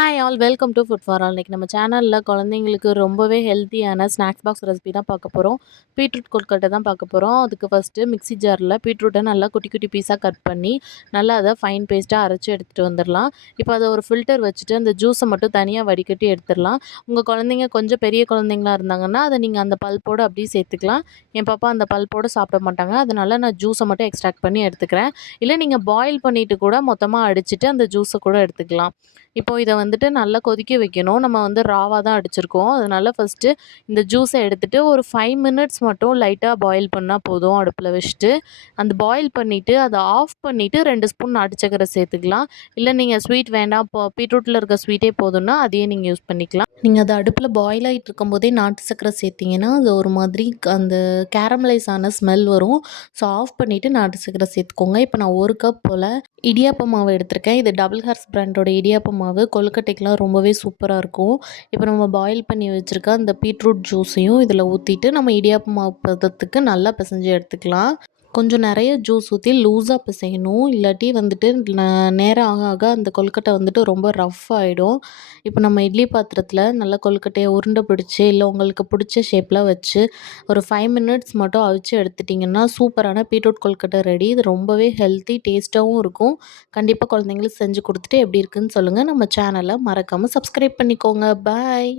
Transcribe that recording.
Hi all welcome to food for all. இன்னைக்கு நம்ம சேனலில் குழந்தைங்களுக்கு ரொம்பவே ஹெல்த்தியான ஸ்நாக்ஸ் பாக்ஸ் ரெசிபி தான் பார்க்க போகிறோம். பீட்ரூட் கொழுக்கட்டை தான் பார்க்க போகிறோம். அதுக்கு ஃபஸ்ட்டு மிக்ஸி ஜாரில் பீட்ரூட்டை நல்லா குட்டி குட்டி பீஸாக கட் பண்ணி நல்லா அதை ஃபைன் பேஸ்ட்டாக அரைச்சி எடுத்துகிட்டு வந்துடலாம். இப்போ அதை ஒரு ஃபில்டர் வச்சுட்டு அந்த ஜூஸை மட்டும் தனியாக வடிகட்டி எடுத்துடலாம். உங்கள் குழந்தைங்க கொஞ்சம் பெரிய குழந்தைங்களா இருந்தாங்கன்னா அதை நீங்கள் அந்த பல்ப்போடு அப்படியே சேர்த்துக்கலாம். என் பாப்பா அந்த பல்ப்போடு சாப்பிட மாட்டாங்க, அதனால் நான் ஜூஸை மட்டும் எக்ஸ்ட்ராக்ட் பண்ணி எடுத்துக்கிறேன். இல்லை நீங்கள் பாயில் பண்ணிவிட்டு கூட மொத்தமாக அடிச்சுட்டு அந்த ஜூஸை கூட எடுத்துக்கலாம். இப்போ இதை வந்துட்டு நல்லா கொதிக்க வைக்கணும். நம்ம வந்து ராவா தான் அடிச்சிருக்கோம். அதனால ஃபஸ்ட்டு இந்த ஜூஸை எடுத்துட்டு ஒரு 5 மினிட்ஸ் மட்டும் லைட்டாக பாயில் பண்ணால் போதும். அடுப்பில் வச்சுட்டு அந்த பாயில் பண்ணிவிட்டு அதை ஆஃப் பண்ணிவிட்டு 2 ஸ்பூன் நாட்டு சக்கரை சேர்த்துக்கலாம். இல்லை நீங்கள் ஸ்வீட் வேண்டாம், இப்போ பீட்ரூட்டில் இருக்க ஸ்வீட்டே போதும்னா அதையே நீங்கள் யூஸ் பண்ணிக்கலாம். நீங்கள் அது அடுப்பில் பாயில் ஆகிட்டு இருக்கும்போதே நாட்டு சக்கரை சேர்த்திங்கன்னா அது ஒரு மாதிரி அந்த கேரமலைஸ் ஆன ஸ்மெல் வரும். ஸோ ஆஃப் பண்ணிவிட்டு நாட்டு சக்கரை சேர்த்துக்கோங்க. இப்போ நான் 1 கப் போல் இடியாப்ப மாவு எடுத்திருக்கேன். இது டபுள் ஹார்ஸ் பிராண்டோட இடியாப்ப மாவு. கொழுக்கட்டைக்கெலாம் ரொம்பவே சூப்பராக இருக்கும். இப்போ நம்ம பாயில் பண்ணி வச்சுருக்க அந்த பீட்ரூட் ஜூஸையும் இதில் ஊற்றிட்டு நம்ம இடியாப்ப மாவு பதத்துக்கு நல்லா பிசைஞ்சு எடுத்துக்கலாம். கொஞ்சம் நிறைய ஜூஸ் ஊற்றி லூஸாக பிசையணும். இல்லாட்டி வந்துட்டு நேரம் ஆக ஆக அந்த கொழுக்கட்டை வந்துட்டு ரொம்ப ரஃப் ஆகிடும். இப்போ நம்ம இட்லி பாத்திரத்தில் நல்லா கொழுக்கட்டையை உருண்டை பிடிச்சி இல்லை உங்களுக்கு பிடிச்ச ஷேப்பில் வச்சு ஒரு 5 மினிட்ஸ் மட்டும் அவிச்சு எடுத்துட்டிங்கன்னா சூப்பரான பீட்ரூட் கொழுக்கட்டை ரெடி. இது ரொம்பவே ஹெல்த்தி, டேஸ்ட்டாகவும் இருக்கும். கண்டிப்பாக குழந்தைங்களுக்கு செஞ்சு கொடுத்துட்டு எப்படி இருக்குன்னு சொல்லுங்கள். நம்ம சேனலை மறக்காமல் சப்ஸ்கிரைப் பண்ணிக்கோங்க. பாய்.